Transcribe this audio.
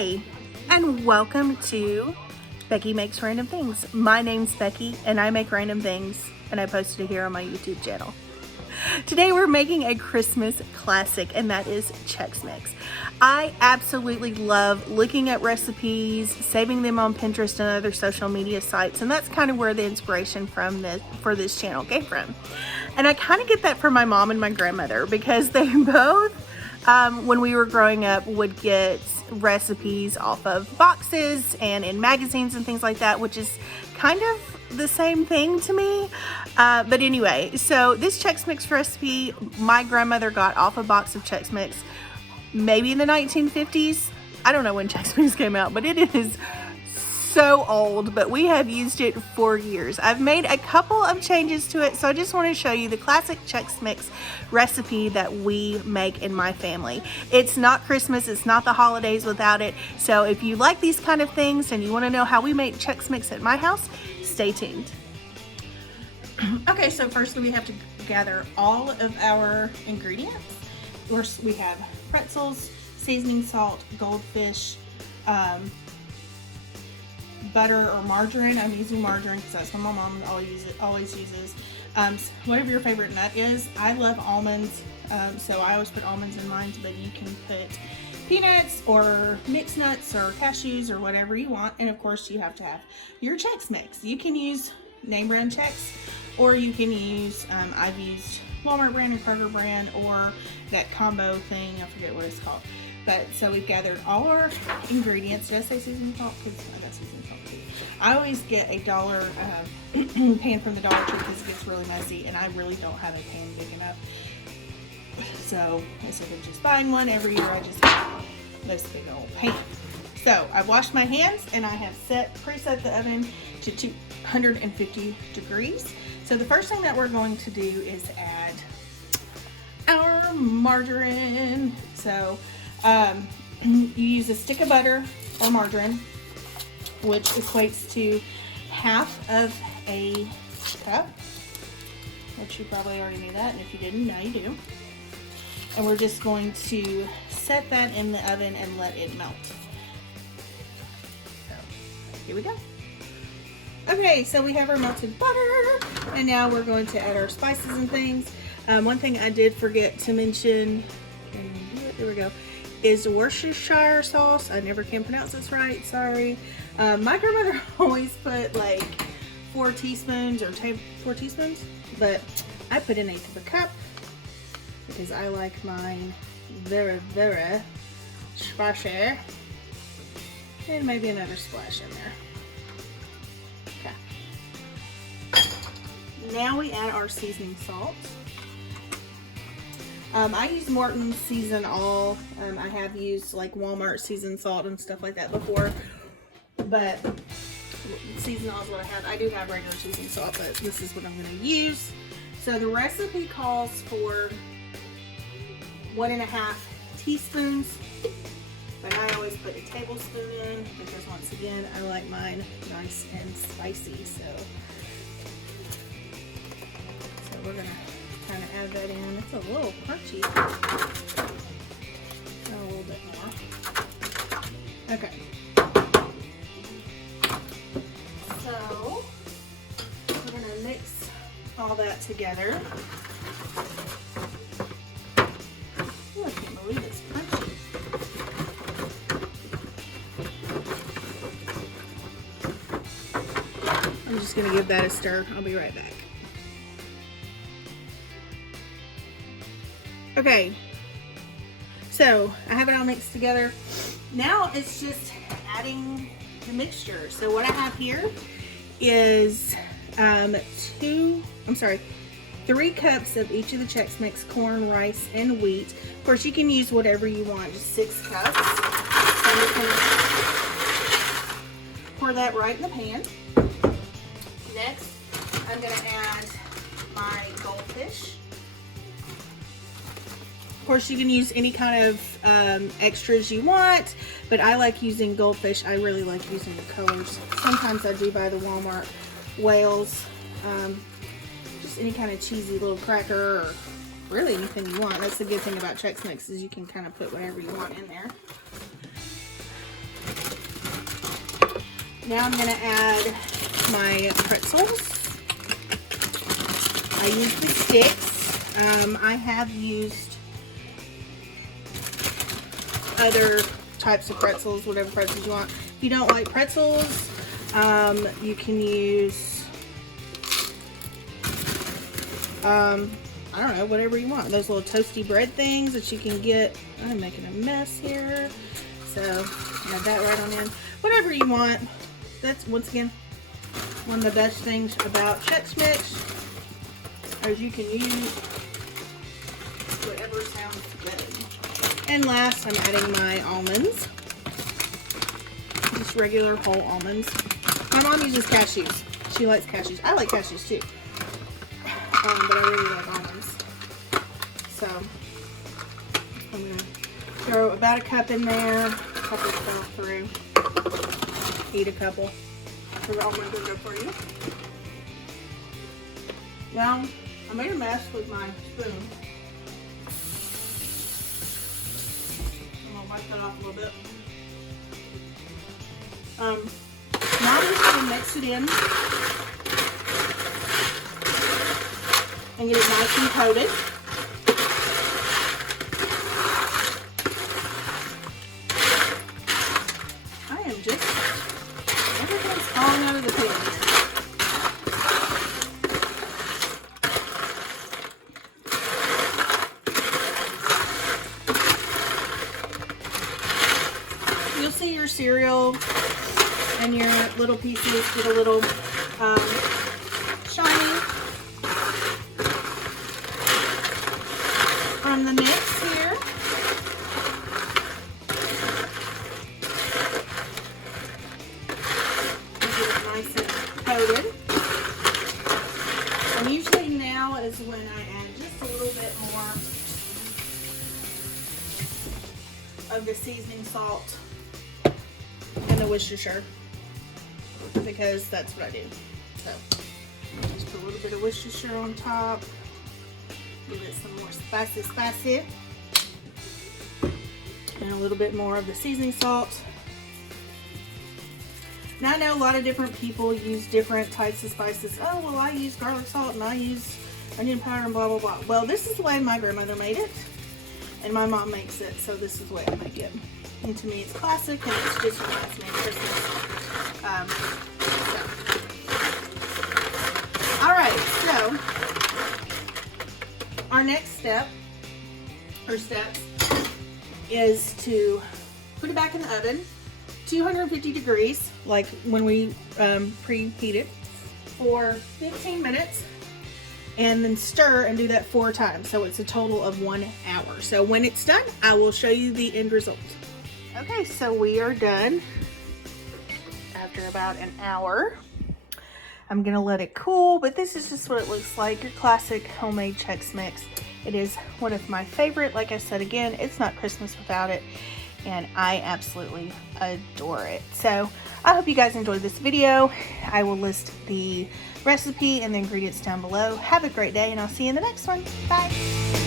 Hi, and welcome to Becky Makes Random Things. My name's Becky, and I make random things, and I posted it here on my YouTube channel. Today we're making a Christmas classic, and that is Chex Mix. I absolutely love looking at recipes, saving them on Pinterest and other social media sites, and that's kind of where the inspiration for this channel came from. And I kind of get that from my mom and my grandmother, because they both, when we were growing up, would get recipes off of boxes and in magazines and things like that, which is kind of the same thing to me. But anyway, so this Chex Mix recipe, my grandmother got off a box of Chex Mix maybe in the 1950s. I don't know when Chex Mix came out, but it is so old, but we have used it for years. I've made a couple of changes to it, so I just want to show you the classic Chex Mix recipe that we make in my family. It's not Christmas, it's not the holidays without it, so if you like these kind of things and you want to know how we make Chex Mix at my house, stay tuned. Okay, so first we have to gather all of our ingredients. We have pretzels, seasoning salt, goldfish, butter or margarine. I'm using margarine because that's what my mom always uses. Whatever your favorite nut is. I love almonds, so I always put almonds in mine, but you can put peanuts or mixed nuts or cashews or whatever you want. And of course you have to have your Chex Mix. You can use name brand Chex, or you can use, I've used Walmart brand and Kroger brand, or that combo thing, I forget what it's called. But so we've gathered all our ingredients. Did I say seasoning salt? Because I got seasoning salt too. I always get a dollar pan from the Dollar Tree because it gets really messy, and I really don't have a pan big enough. So instead of just buying one every year, I just have this big old pan. So I've washed my hands, and I have preset the oven to 250 degrees. So the first thing that we're going to do is add our margarine. So you use a stick of butter or margarine, which equates to half of a cup, which you probably already knew that, and if you didn't, now you do. And we're just going to set that in the oven and let it melt. So here we go. Okay, so we have our melted butter, and now we're going to add our spices and things. One thing I did forget to mention, there we go, is Worcestershire Sauce. I never can pronounce this right, sorry. My grandmother always put like 4 teaspoons, but I put an 1/8 of a cup because I like mine very, very spicy. And maybe another splash in there. Okay. Now we add our seasoning salt. I use Morton's Season All. I have used like Walmart seasoned salt and stuff like that before, but Season All is what I have. I do have regular seasoned salt, but this is what I'm going to use. So the recipe calls for 1.5 teaspoons, but I always put a tablespoon in because, once again, I like mine nice and spicy. So we're going to kind of add that in. It's a little crunchy. A little bit more. Okay. So we're going to mix all that together. Oh, I can't believe it's crunchy. I'm just going to give that a stir. I'll be right back. Okay, so I have it all mixed together. Now it's just adding the mixture. So what I have here is 3 cups of each of the Chex Mix: corn, rice, and wheat. Of course, you can use whatever you want, just 6 cups. So we can pour that right in the pan. Next, I'm going to add my goldfish. Of course, you can use any kind of extras you want, but I like using goldfish. I really like using the colors. Sometimes I do buy the Walmart whales. Just any kind of cheesy little cracker, or really anything you want. That's the good thing about Chex Mix, is you can kind of put whatever you want in there. Now I'm gonna add my pretzels. I use the sticks. I have used other types of pretzels, whatever pretzels you want. If you don't like pretzels, you can use, I don't know, whatever you want. Those little toasty bread things that you can get. I'm making a mess here. So, add that right on in. Whatever you want. That's, once again, one of the best things about Chex Mix, is you can use whatever sounds good. And last, I'm adding my almonds. Just regular whole almonds. My mom uses cashews. She likes cashews. I like cashews too. But I really like almonds. So, I'm going to throw about a cup in there. A couple fell through. Eat a couple. So the almonds are good for you. Now, I made a mess with my spoon. I'm going to wipe that off a little bit. Now I'm just going to mix it in and get it nice and coated. I am just, everything's falling out of the pan here. You'll see your cereal and your little pieces get a little shiny from the mix here. Get it nice and coated. And usually now is when I add just a little bit more of the seasoning salt and the Worcestershire, because that's what I do. So just put a little bit of Worcestershire on top. Give it some more spicy. And a little bit more of the seasoning salt. Now I know a lot of different people use different types of spices. Oh, well, I use garlic salt and I use onion powder and blah, blah, blah. Well, this is the way my grandmother made it. And my mom makes it, so this is the way I make it. And to me, it's classic, and it's just reminds me of Christmas. Alright, so our next step, or steps, is to put it back in the oven, 250 degrees, like when we preheat it, for 15 minutes, and then stir and do that 4 times. So it's a total of 1 hour. So when it's done, I will show you the end result. Okay, so we are done after about an hour. I'm gonna let it cool, but this is just what it looks like, your classic homemade Chex Mix. It is one of my favorite. Like I said, again, it's not Christmas without it, and I absolutely adore it. So I hope you guys enjoyed this video. I will list the recipe and the ingredients down below. Have a great day, and I'll see you in the next one. Bye.